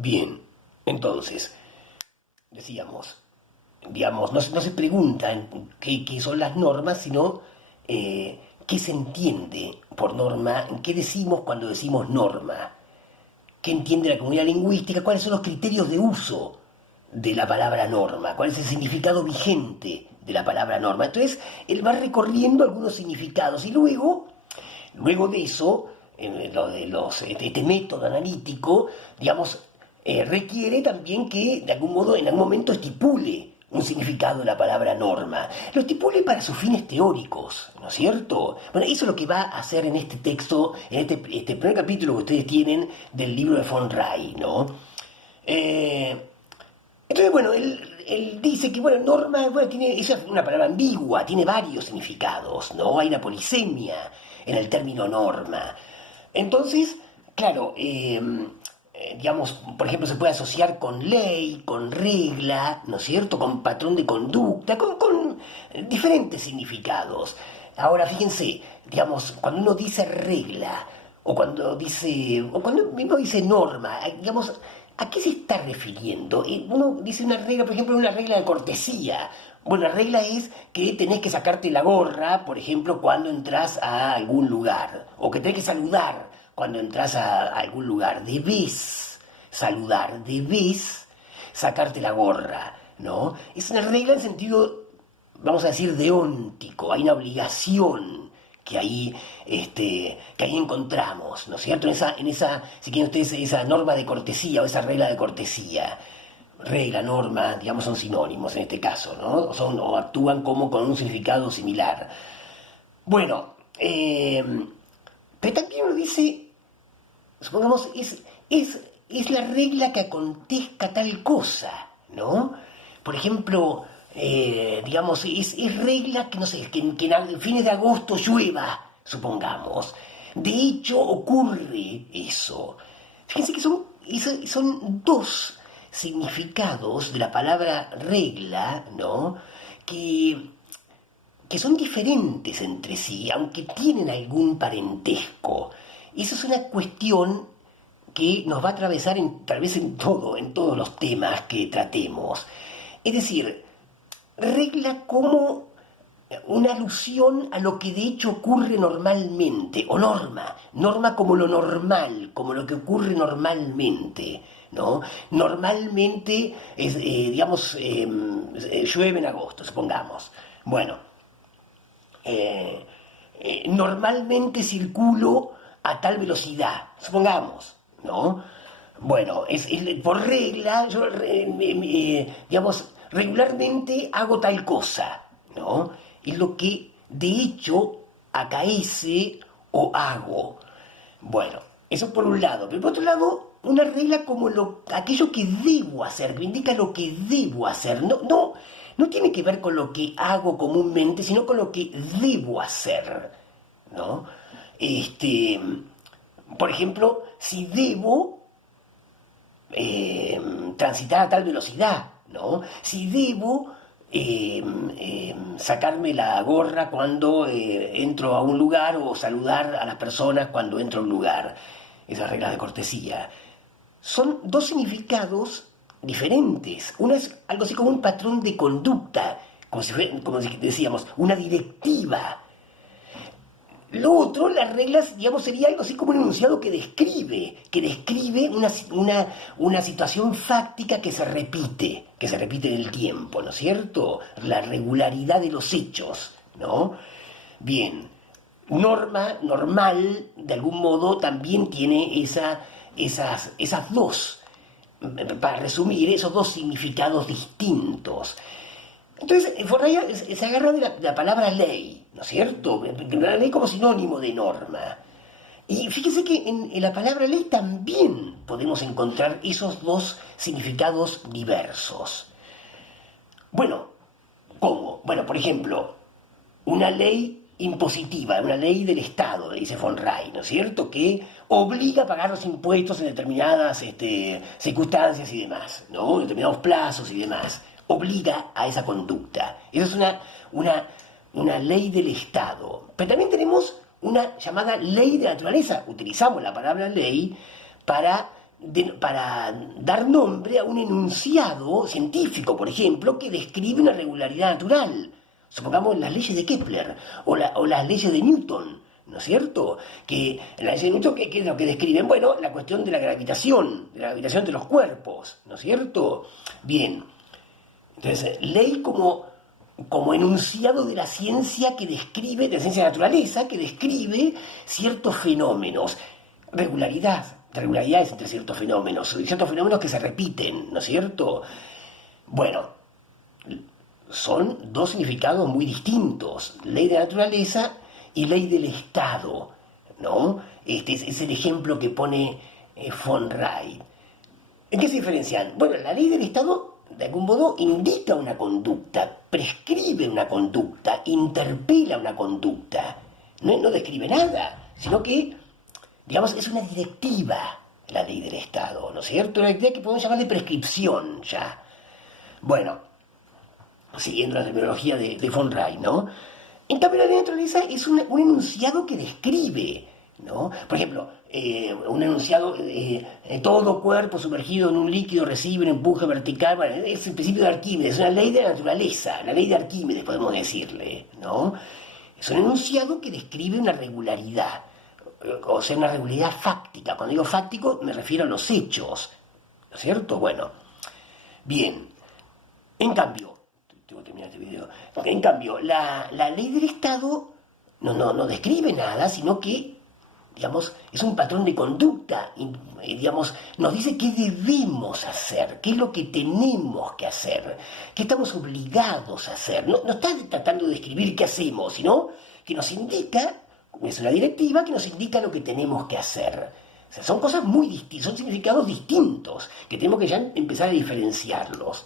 Bien, entonces, decíamos, digamos, no se preguntan qué son las normas, sino qué se entiende por norma, qué decimos cuando decimos norma, qué entiende la comunidad lingüística, cuáles son los criterios de uso de la palabra norma, cuál es el significado vigente de la palabra norma. Entonces, él va recorriendo algunos significados y luego de eso, este método analítico, digamos, requiere también que de algún modo, en algún momento, estipule un significado de la palabra norma. Lo estipule para sus fines teóricos, ¿no es cierto? Bueno, eso es lo que va a hacer en este texto, en este primer capítulo que ustedes tienen del libro de von Ray, ¿no? Entonces, bueno, él dice que, bueno, norma, bueno, esa es una palabra ambigua, tiene varios significados, ¿no? Hay una polisemia en el término norma. Entonces, claro, digamos, por ejemplo, se puede asociar con ley, con regla, ¿no es cierto?, con patrón de conducta, con diferentes significados. Ahora, fíjense, digamos, cuando uno dice regla, o cuando uno dice norma, digamos, ¿a qué se está refiriendo? Uno dice una regla, por ejemplo, una regla de cortesía. Bueno, la regla es que tenés que sacarte la gorra, por ejemplo, cuando entras a algún lugar, o que tenés que saludar cuando entras a algún lugar. Debes saludar, debes sacarte la gorra, ¿no? Es una regla en sentido, vamos a decir, deóntico. Hay una obligación que ahí encontramos, ¿no es cierto? Si quieren ustedes, esa norma de cortesía o esa regla de cortesía. Regla, norma, digamos, son sinónimos en este caso, ¿no? O actúan como con un significado similar. Bueno, pero también uno dice, supongamos, es la regla que acontezca tal cosa, ¿no? Por ejemplo, digamos, es regla que, no sé, que en fines de agosto llueva, supongamos. De hecho, ocurre eso. Fíjense que son dos significados de la palabra regla, ¿no? Que son diferentes entre sí, aunque tienen algún parentesco. Y eso es una cuestión que nos va a atravesar tal vez en todos los temas que tratemos. Es decir, regla como una alusión a lo que de hecho ocurre normalmente, o norma como lo normal, como lo que ocurre normalmente, ¿no? Normalmente, llueve en agosto, supongamos. Bueno, normalmente circulo a tal velocidad, supongamos, ¿no? Bueno, por regla, yo, digamos, regularmente hago tal cosa, ¿no? Es lo que de hecho acaece o hago. Bueno, eso por un lado. Pero por otro lado, una regla como aquello que debo hacer, que indica lo que debo hacer. No tiene que ver con lo que hago comúnmente, sino con lo que debo hacer, ¿no? Por ejemplo, si debo transitar a tal velocidad, ¿no? Si debo sacarme la gorra cuando entro a un lugar o saludar a las personas cuando entro a un lugar. Esas reglas de cortesía. Son dos significados diferentes. Una es algo así como un patrón de conducta, como si decíamos, una directiva. Lo otro, las reglas, digamos, sería algo así como un enunciado que describe una situación fáctica que se repite en el tiempo, ¿no es cierto? La regularidad de los hechos, ¿no? Bien, normal, de algún modo, también tiene esas dos, para resumir, esos dos significados distintos. Entonces, Forraya se agarra de la palabra ley, ¿no es cierto? La ley como sinónimo de norma. Y fíjese que en la palabra ley también podemos encontrar esos dos significados diversos. Bueno, ¿cómo? Bueno, por ejemplo, una ley impositiva, una ley del Estado, dice von Ray, ¿no es cierto?, que obliga a pagar los impuestos en determinadas circunstancias y demás, ¿no?, en determinados plazos y demás. Obliga a esa conducta. Esa es una ley del Estado. Pero también tenemos una llamada ley de la naturaleza. Utilizamos la palabra ley para para dar nombre a un enunciado científico, por ejemplo, que describe una regularidad natural. Supongamos las leyes de Kepler o las leyes de Newton, ¿no es cierto? Que las leyes de Newton, ¿qué es lo que describen? Bueno, la cuestión de la gravitación de los cuerpos, ¿no es cierto? Bien, entonces, ley como enunciado de la ciencia que describe, de la ciencia de la naturaleza, que describe ciertos fenómenos. Regularidades entre ciertos fenómenos que se repiten, ¿no es cierto? Bueno, son dos significados muy distintos, ley de la naturaleza y ley del Estado, ¿no? Este es el ejemplo que pone von Wright. ¿En qué se diferencian? Bueno, la ley del Estado, de algún modo, indica una conducta, prescribe una conducta, interpela una conducta. No describe nada, sino que, digamos, es una directiva la ley del Estado, ¿no es cierto? Una directiva que podemos llamar de prescripción, ya. Bueno, siguiendo la terminología de von Wright, ¿no? En cambio, la ley de naturaleza es un enunciado que describe, ¿no? Por ejemplo, un enunciado, todo cuerpo sumergido en un líquido recibe un empuje vertical, bueno, es el principio de Arquímedes, es una ley de la naturaleza, la ley de Arquímedes, podemos decirle, ¿no? Es un enunciado que describe una regularidad, o sea, una regularidad fáctica. Cuando digo fáctico, me refiero a los hechos, ¿no es cierto? Bueno, bien, en cambio, tengo que terminar este video. En cambio, la ley del Estado no describe nada, sino que, digamos, es un patrón de conducta, digamos, nos dice qué debemos hacer, qué es lo que tenemos que hacer, qué estamos obligados a hacer. No está tratando de describir qué hacemos, sino que nos indica, es una directiva que nos indica lo que tenemos que hacer. O sea, son cosas muy distintas, son significados distintos, que tenemos que ya empezar a diferenciarlos.